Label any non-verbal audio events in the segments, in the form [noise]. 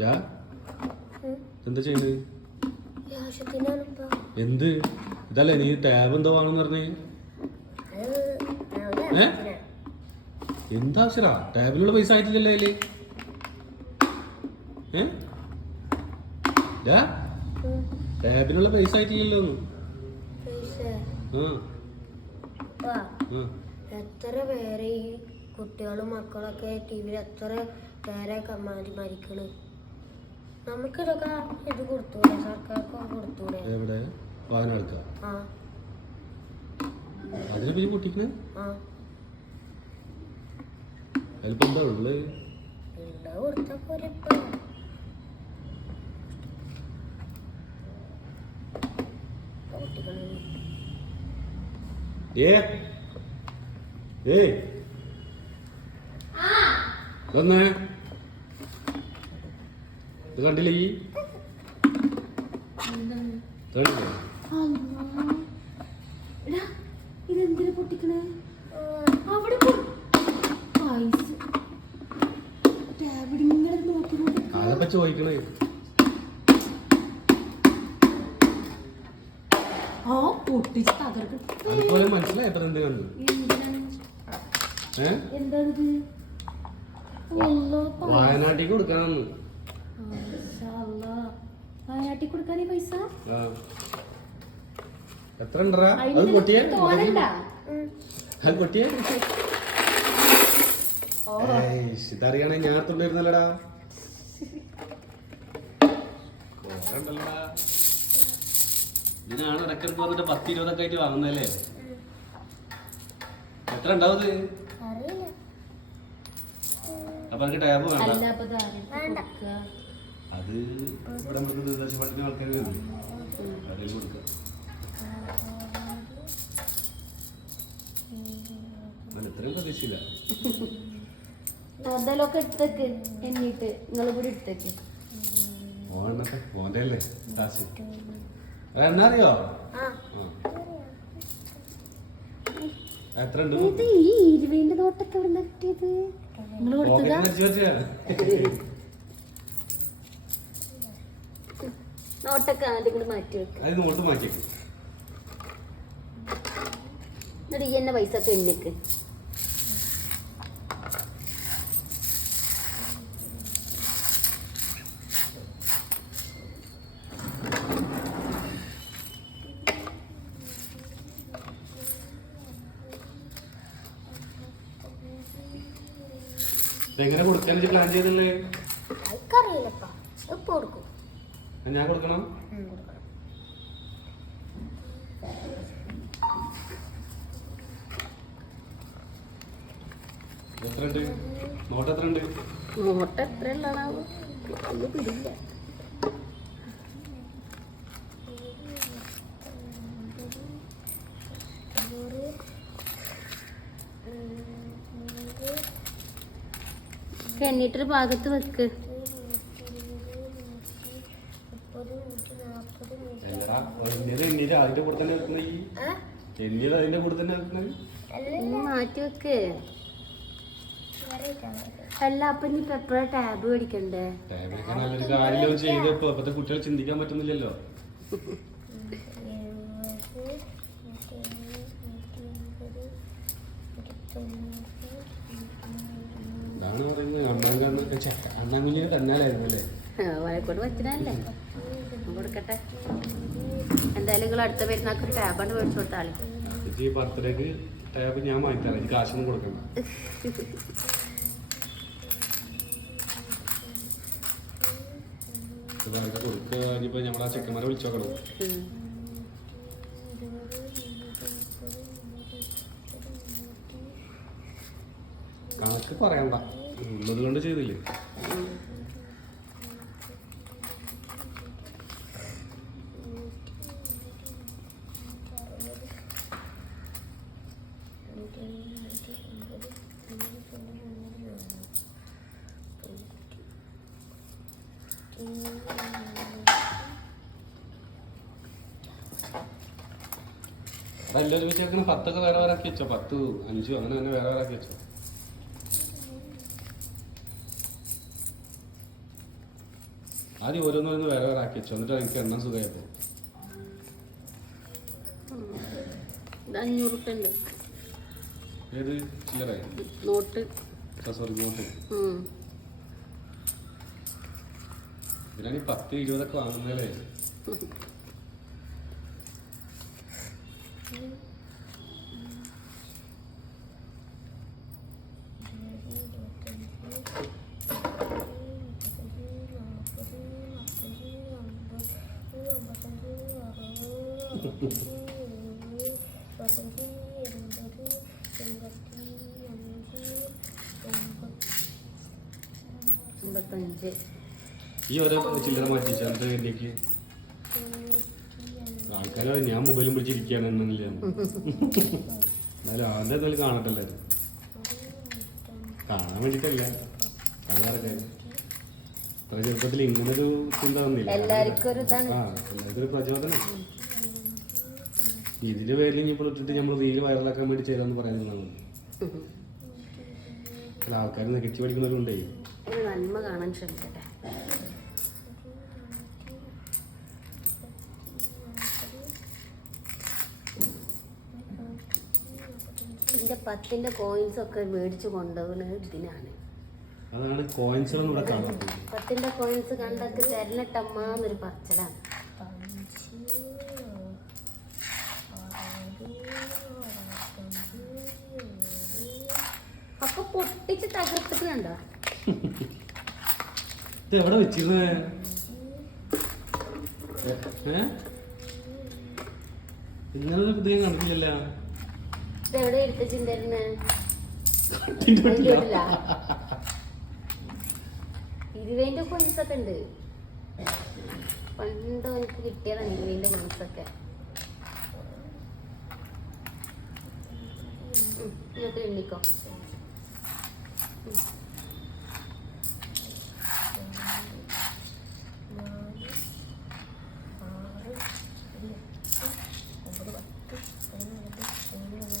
ഡാ എന്താ ആവശ്യത്തിനാണ് എന്ത്? ഇതല്ലേ നീ ടാബ് എന്തോ വാങ്ങുന്ന പറഞ്ഞേ? ഏ? എന്താ ആവശ്യടാ? ടാബിലുള്ള പൈസ ആയിട്ടില്ലല്ലോ അതിൽ. ഏ? ടാബിനുള്ള പൈസ ആയിട്ടില്ലല്ലോ എത്ര പേരെ ഈ കുട്ടികളും മക്കളൊക്കെ ടി വിയിൽ എത്ര പേരെ മരിക്കണ്? നമുക്കിതൊക്കെ ഇത് കൊടുത്തൂടെ? സർക്കാർക്ക് കൊടുത്തൂടെ? എവിടെ? വാഹനം ആ. അതിനെ പിന്നെ പൊട്ടിക്കണ്? ആ. അതിലിപ്പോ എന്താ ഉള്ളത്? ഉള്ള കൊടുത്ത പോലെ ഇപ്പൊ? കുട്ടികൾ ഏ? ആ. ഇതൊന്നേ ഇത് കണ്ടില്ലേ ഈ? ഇതെന്തിനാ പൊട്ടിക്കണേ? അവിടെ പൊ- പൈസ. ടാബിഡ് ഇങ്ങനെ നോക്കി നോക്കി അതൊക്കെ ചോദിക്കണേ? ആ പൊട്ടിച്ച് തകർക്കും. അതുപോലെ മനസ്സിലായപ്പോ എന്ത് കണ്ടു? വയനാട്ടിലേക്ക് കൊടുക്കാനൊന്നു വയനാട്ടിൽ കൊടുക്കാനേ പൈസ? എത്ര അത് പൊട്ടിയേ അത് പൊട്ടിയേ ഇതറിയണേ ഞാൻ തൊണ്ടിരുന്നല്ലടാ ഇതിനാണ് ഇടയ്ക്കിടയ്ക്ക് വന്നിട്ട് പത്ത് ഇരുപതൊക്കെ ആയിട്ട് വാങ്ങുന്നല്ലേ എത്ര ഉണ്ടാവും അപ്പൊ എനിക്ക് ടാബ് വേണ്ട. അത് ഇവിടെ നമുക്ക് ദുരിതാശ്വാസ പഠിക്കുന്ന ആൾക്കാർ വരും. അതിൽ കൊടുക്കാം. ഇത്രയും പ്രതീക്ഷയില്ല. അതെല്ലാം എടുത്തേക്ക്. എന്നിട്ട് നിങ്ങൾ കൂടി എടുത്തേക്ക്. ഓണത്തെ ഓന്റെ അല്ലേ കാശ് എന്നാ അറിയോ? ആ. ആ. എത്ര ഉണ്ട്? ഇത് ഈ ഇരുവേന്റെ നോട്ടൊക്കെ എവിടെ നിന്ന് കിട്ടിയത്? നിങ്ങൾ കൊടുത്തതാ പോക്കറ്റിൽ വെച്ച് വെച്ചാ നോട്ടൊക്കെ ആദ്യം ഇങ്ങോട്ട് മാറ്റി അത് നോട്ട് മാറ്റിയേക്കും എന്നിട്ട് ഈ എന്നെ പൈസ ഒക്കെ എണ്ണിക്ക്. എങ്ങനെ കൊടുക്കാൻ പ്ലാൻ ചെയ്തല്ലേ? കൊടുക്കും. ഞാൻ കൊടുക്കണം? എന്നിട്ടൊരു നോട്ട് നോട്ട് എണ്ണിട്ടൊരു ഭാഗത്ത് വെക്ക് മുപ്പത് നൂറ്റി നാൽപ്പത് നൂറ്റി എല്ലടാ എണ്ണിയത് എണ്ണീര് അതിന്റെ കൂടെ തന്നെ വെക്കുന്ന ഈ അതിന്റെ കൂടെ തന്നെ വെക്കുന്നത് മാറ്റി വെക്ക്. അല്ല അപ്പൊ ഇനി ഇപ്പൊ എപ്പോഴാ ടാബ് മേടിക്കണ്ടേ? ടാബ് നല്ലൊരു കാര്യം ചെയ്ത് ഇപ്പൊ ഇപ്പത്തെ കുട്ടികൾ ചിന്തിക്കാൻ പറ്റുന്നില്ലല്ലോ. അതാണ് പറയുന്നത്. അണ്ണാങ്കാന്ന് അണ്ണാങ്കുലിയെ തന്നാലായിരുന്നു അല്ലേ? വഴക്കോട് പറ്റുന്നല്ലേ കൊടുക്കട്ടെ. എന്തായാലും നിങ്ങൾ അടുത്ത പെരുന്നാൾക്ക് ഒരു ടാബാണ് മേടിച്ചു കൊടുത്താളി ഈ ബർത്ത്ഡേക്ക് ടാബ് ഞാൻ വാങ്ങിത്തരാം. കാശൊന്നും കൊടുക്കണ്ട. ഇത് അതൊക്കെ കൊടുക്കുക ഇനിയിപ്പോ നമ്മളാ ചെക്കന്മാരെ വിളിച്ചോക്കണം. കണക്ക് പറയണ്ട. ഉള്ളത് കൊണ്ട് ചെയ്തില്ലേ? അതെല്ലാവരും വെച്ചേക്കണം പത്തൊക്കെ വേറെ വേറെ ആക്കി വെച്ചോ. പത്ത് അഞ്ചു അങ്ങനെ തന്നെ വേറെ വേറെ ആക്കി വെച്ചോ. ആദ്യം ഓരോന്നോരോന്ന് വേറെ വേറെ ആക്കി വെച്ചോ. എന്നിട്ട് എനിക്ക് എണ്ണ സുഖമായപ്പോ. ഇത് അഞ്ഞൂറ് ഉണ്ട്. ഏത്? ചില്ലറ? നോട്ട്. Sorry note. ഇതിനാണ് ഈ പത്ത് ഇരുപതൊക്കെ വാങ്ങുന്നല്ലേ [laughs] അമ്പത്തഞ്ച് ഈ ഓരോ ചില്ലറ മാറ്റി എന്നിട്ട് വേണ്ടിക്ക് ആൾക്കാരെ ഞാൻ മൊബൈലും പിടിച്ചിരിക്കുകയാണ് എന്നല്ലേ എന്നാലും ആദ്യം എന്തായാലും കാണട്ടല്ലേ കാണാൻ വേണ്ടിട്ടല്ല കാണാറൊക്കെ ചെറുപ്പത്തിൽ ഇങ്ങനൊരു ചിന്ത വന്നില്ല എല്ലാവർക്കും ഒരു പ്രചോദനം. ഇതിന്റെ പേരിൽ ഇനി ഇപ്പോൾ ഇട്ടിട്ട് നമ്മൾ റീൽ വൈറലാക്കാൻ വേണ്ടി ചെയ്തെന്ന് ഉം. അല്ല ആൾക്കാർ നെഗറ്റീവ് അടിക്കുന്നവരുണ്ടേ. ഒരു നന്മ കാണാൻ ശ്രമിക്കട്ടെ. ഇതിന്റെ പത്തിന്റെ കോയിൻസ് ഒക്കെ മേടിച്ചു കൊണ്ടുപോകുന്നത് ഇതിനാണ്. അതാണ് കോയിൻസ് പത്തിന്റെ കോയിൻസ് കണ്ടൊക്കെ തരണിട്ടമ്മ എന്നൊരു പറച്ചിലാണ്. അപ്പൊ പൊട്ടിച്ച് തകർത്തിട്ടുണ്ടോ? ഇത് എവിടെ വെച്ചിരുന്നേ? ഇന്നലെ ഇങ്ങനെ ഒരു ഇത് ഞാൻ കണ്ടില്ലല്ലോ ഇത് എവിടെ എടുത്തിട്ടുണ്ടായിരുന്നേ കണ്ടിട്ട് പറ്റില്ല. ഇരുവേന്റെ കൊഞ്ചൊക്കെ ഉണ്ട്. പണ്ട് എനിക്ക് കിട്ടിയതാണ് ഇരുവേന്റെ കൊഞ്ചൊക്കെ ഇങ്ങനത്തെ എണ്ണിക്കോ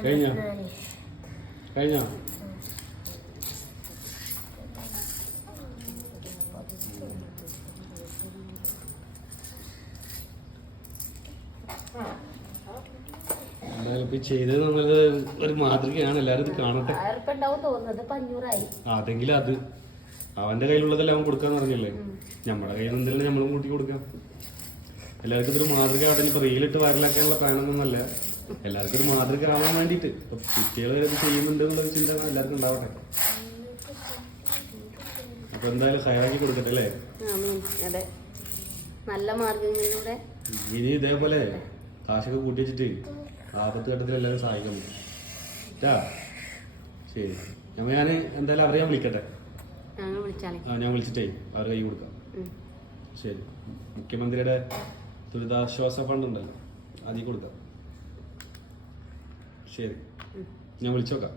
ഇപ്പൊ കഴിഞ്ഞോ ചെയ്തത് നമ്മൾ ഒരു മാതൃകയാണ്. എല്ലാരും ഇത് കാണട്ടെ. അതെങ്കിലും അത്. അവന്റെ കയ്യിലുള്ളതെല്ലാം അവൻ കൊടുക്കാന്ന് പറഞ്ഞില്ലേ? നമ്മുടെ കയ്യിൽ എന്തെങ്കിലും നമ്മളും കൂട്ടി കൊടുക്കാം. എല്ലാവർക്കും ഇതൊരു മാതൃക ആവട്ടെ ഇപ്പൊ റീലിട്ട് വൈറലാക്കാനുള്ള പ്ലാനൊന്നുമല്ല എല്ലാവർക്കും ഒരു മാതൃക ആവാൻ വേണ്ടിയിട്ട്. ഇപ്പൊ കുട്ടികൾ ഇത് ചെയ്യുന്നുണ്ട് എന്നുള്ള ചിന്ത എല്ലാവർക്കും ഉണ്ടാവട്ടെ. അപ്പൊ എന്തായാലും ഹയറാക്കി കൊടുക്കട്ടെ അല്ലേ? അതെ. നല്ല മാർഗങ്ങളിലൂടെ. ഇനി ഇതേപോലെ കാശൊക്കെ കൂട്ടി വെച്ചിട്ട് ആപത്ത് ഘട്ടത്തിൽ എല്ലാവരും സഹായിക്കണം. ട്ടാ. ശരി. ഞാൻ ഞാൻ എന്തായാലും അവരെ ഞാൻ വിളിക്കട്ടെ. ആ ഞാൻ വിളിച്ചിട്ടേ അവരെ കൈ കൊടുക്കാം. ശരി. മുഖ്യമന്ത്രിയുടെ ദുരിതാശ്വാസ ഫണ്ട് ഉണ്ടല്ലോ അതിൽ കൊടുക്കാം. ശരി. ഞാൻ വിളിച്ചു നോക്കാം